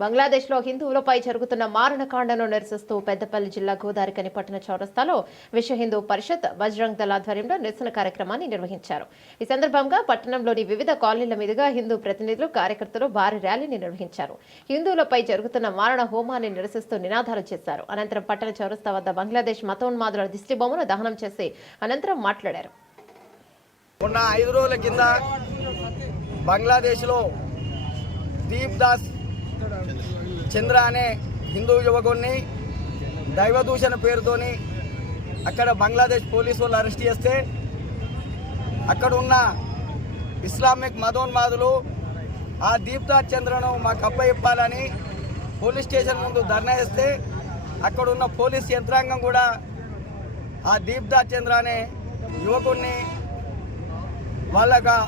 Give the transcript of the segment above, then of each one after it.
బంగ్లాదేశ్లో హిందువులపై జరుగుతున్న మారణకాండను నిరసిస్తూ పెద్దపల్లి జిల్లా గోదారికని పట్టణ చౌరస్తాలో విశ్వ హిందూ పరిషత్ బజరంగ్ దళ ఆధ్వర్యంలో నిరసన కార్యక్రమాన్ని నిర్వహించారు. ఈ సందర్భంగా పట్టణంలోని వివిధ కాలనీల మీదుగా హిందూ ప్రతినిధులు కార్యకర్తలు భారీ ర్యాలీని నిర్వహించారు. హిందువులపై జరుగుతున్న మారణ హోమాన్ని నిరసిస్తూ నినాదాలు చేశారు. అనంతరం పట్టణ చౌరస్తా వద్ద బంగ్లాదేశ్ మతోన్మాదుల దిష్టిబొమ్మను దహనం చేసి అనంతరం మాట్లాడారు. మొన్న 5 రోజుల కింద బంగ్లాదేశ్లో దీప్ దాస్ చంద్ర అనే హిందూ యువకుడిని దైవదూషణ పేరుతోని అక్కడ బంగ్లాదేశ్ పోలీసు వాళ్ళు అరెస్ట్ చేస్తే అక్కడ ఉన్న ఇస్లామిక్ మతోన్మాదులు ఆ దీప్ దాస్ చంద్రను మాకు అప్పచెప్పాలని పోలీస్ స్టేషన్ ముందు ధర్నా చేస్తే అక్కడ ఉన్న పోలీస్ యంత్రాంగం కూడా ఆ దీప్ దాస్ చంద్ర అనే యువకుడిని వాళ్ళగా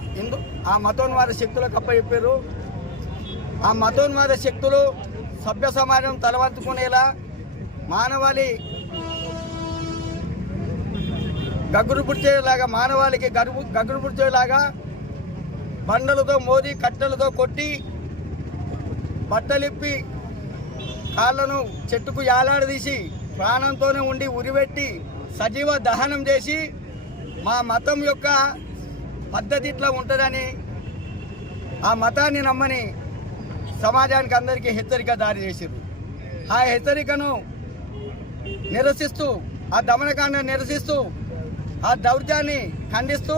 ఆ మతోన్మాద శక్తులకు అప్పచెప్పారు. ఆ మతోన్మాద శక్తులు సభ్య సమాజం తలవంచుకునేలా మానవాళి గగ్గురుపుడ్చేలాగా మానవాళికి గగ్గురుపుడ్చేలాగా బండలతో మోది కట్టెలతో కొట్టి బట్టలిప్పి కాళ్ళను చెట్టుకు యాలాడదీసి ప్రాణంతోనే ఉండి ఉరిపెట్టి సజీవ దహనం చేసి మా మతం యొక్క పద్ధతి ఇట్లా ఉంటుందని ఆ మతాన్ని నమ్మని సమాజానికి అందరికీ హెచ్చరిక దారి చేశారు. ఆ హెచ్చరికను నిరసిస్తూ ఆ దమనకాండను నిరసిస్తూ ఆ దౌర్జాన్ని ఖండిస్తూ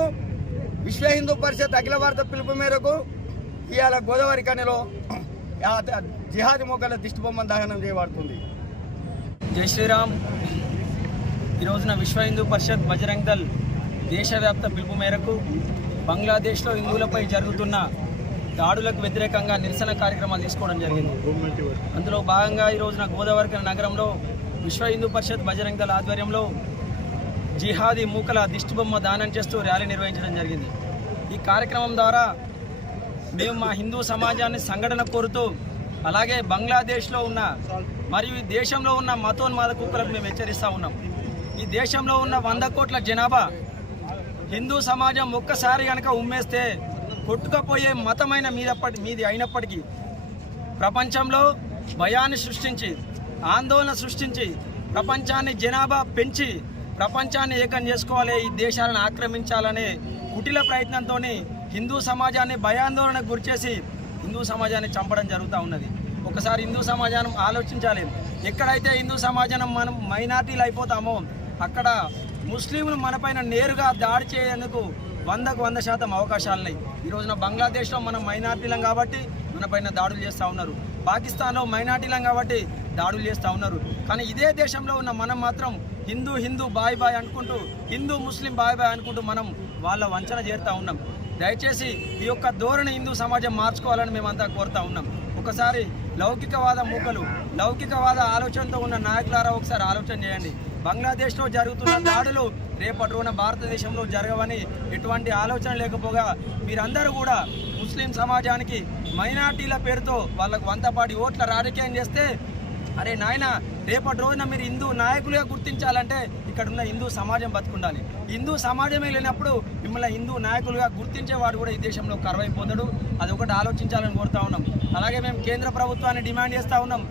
విశ్వ హిందూ పరిషత్ అఖిల భారత పిలుపు మేరకు ఇవాళ గోదావరి కనిలో జిహాదీ మొక్కల దిష్టిబొమ్మను దహనం చేయబడుతుంది. జై శ్రీరామ్. ఈరోజున విశ్వ హిందూ పరిషత్ బజరంగ్ దళ్ దేశవ్యాప్త పిలుపు మేరకు బంగ్లాదేశ్లో హిందువులపై జరుగుతున్న దాడులకు వ్యతిరేకంగా నిరసన కార్యక్రమాలు తీసుకోవడం జరిగింది. అందులో భాగంగా ఈ రోజున గోదావరి నగరంలో విశ్వ హిందూ పరిషత్ బజరంగ్ దళ ఆధ్వర్యంలో జిహాదీ మూకల దిష్టిబొమ్మ దానం చేస్తూ ర్యాలీ నిర్వహించడం జరిగింది. ఈ కార్యక్రమం ద్వారా మేము మా హిందూ సమాజాన్ని సంఘటన కోరుతూ అలాగే బంగ్లాదేశ్లో ఉన్న మరియు ఈ దేశంలో ఉన్న మతోన్మాద కుక్కలకు మేము హెచ్చరిస్తూ ఉన్నాం. ఈ దేశంలో ఉన్న 100 కోట్ల జనాభా హిందూ సమాజం ఒక్కసారి కనుక ఉమ్మేస్తే కొట్టుకపోయే మతమైన మీది అయినప్పటికీ ప్రపంచంలో భయాన్ని సృష్టించి ఆందోళన సృష్టించి ప్రపంచాన్ని జనాభా పెంచి ప్రపంచాన్ని ఏకం చేసుకోవాలి, ఈ దేశాలను ఆక్రమించాలనే కుటిల ప్రయత్నంతో హిందూ సమాజాన్ని భయాందోళనకు గురిచేసి హిందూ సమాజాన్ని చంపడం జరుగుతూ ఉన్నది. ఒకసారి హిందూ సమాజాన్ని ఆలోచించాలి. ఎక్కడైతే హిందూ సమాజం మనం మైనార్టీలు అయిపోతామో అక్కడ ముస్లింలు మనపైన నేరుగా దాడి చేయేందుకు 100% అవకాశాలున్నాయి. ఈ రోజున బంగ్లాదేశ్లో మనం మైనార్టీలం కాబట్టి మనపైన దాడులు చేస్తూ ఉన్నారు. పాకిస్తాన్లో మైనార్టీలం కాబట్టి దాడులు చేస్తూ ఉన్నారు. కానీ ఇదే దేశంలో ఉన్న మనం మాత్రం హిందూ బాయ్ బాయ్ అనుకుంటూ హిందూ ముస్లిం బాయ్ బాయ్ అనుకుంటూ మనం వాళ్ళ వంచన చేరుతూ ఉన్నాం. దయచేసి ఈ యొక్క ధోరణి హిందూ సమాజం మార్చుకోవాలని మేమంతా కోరుతూ ఉన్నాం. ఒకసారి లౌకికవాద మూకలు లౌకికవాద ఆలోచనతో ఉన్న నాయకులారా ఒకసారి ఆలోచన చేయండి. బంగ్లాదేశ్లో జరుగుతున్న దాడులు రేపటి రోజున భారతదేశంలో జరగవని ఎటువంటి ఆలోచన లేకపోగా మీరందరూ కూడా ముస్లిం సమాజానికి మైనార్టీల పేరుతో వాళ్ళకు వంతపాటి ఓట్ల రాజకీయం చేస్తే అరే నాయన రేపటి రోజున మీరు హిందూ నాయకులుగా గుర్తించాలంటే ఇక్కడున్న హిందూ సమాజం బతుకుండాలి. హిందూ సమాజమే లేనప్పుడు మిమ్మల్ని హిందూ నాయకులుగా గుర్తించేవాడు కూడా ఈ దేశంలో కరువైపోతాడు. అది ఒకటి ఆలోచించాలని కోరుతా ఉన్నాం. అలాగే మేము కేంద్ర ప్రభుత్వాన్ని డిమాండ్ చేస్తూ ఉన్నాం.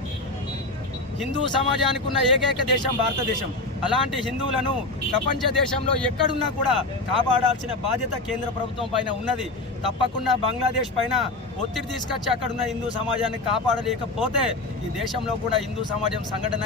హిందూ సమాజానికి ఉన్న ఏకైక దేశం భారతదేశం. అలాంటి హిందువులను ప్రపంచ దేశంలో ఎక్కడున్నా కూడా కాపాడాల్సిన బాధ్యత కేంద్ర ప్రభుత్వం పైన ఉన్నది. తప్పకుండా బంగ్లాదేశ్ పైన ఒత్తిడి తీసుకొచ్చి అక్కడున్న హిందూ సమాజాన్ని కాపాడలేకపోతే ఈ దేశంలో కూడా హిందూ సమాజం సంఘటన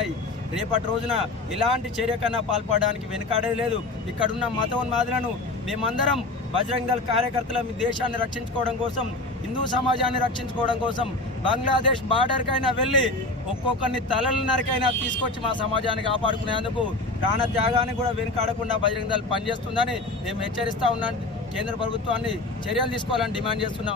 రేపటి రోజున ఇలాంటి చర్యకన్నా పాల్పడడానికి వెనుకాడేది లేదు. ఇక్కడున్న మతోన్మాదులను మేమందరం బజరంగ్ దళ్ కార్యకర్తల మీ దేశాన్ని రక్షించుకోవడం కోసం హిందూ సమాజాన్ని రక్షించుకోవడం కోసం బంగ్లాదేశ్ బార్డర్కైనా వెళ్ళి ఒక్కొక్కరిని తలలనరికైనా తీసుకొచ్చి మా సమాజాన్ని కాపాడుకునేందుకు ప్రాణ త్యాగాన్ని కూడా వెనుకాడకుండా బజరంగ్ దళ్ పనిచేస్తుందని మేము హెచ్చరిస్తూ ఉన్నాం. కేంద్ర ప్రభుత్వాన్ని చర్యలు తీసుకోవాలని డిమాండ్ చేస్తున్నాం.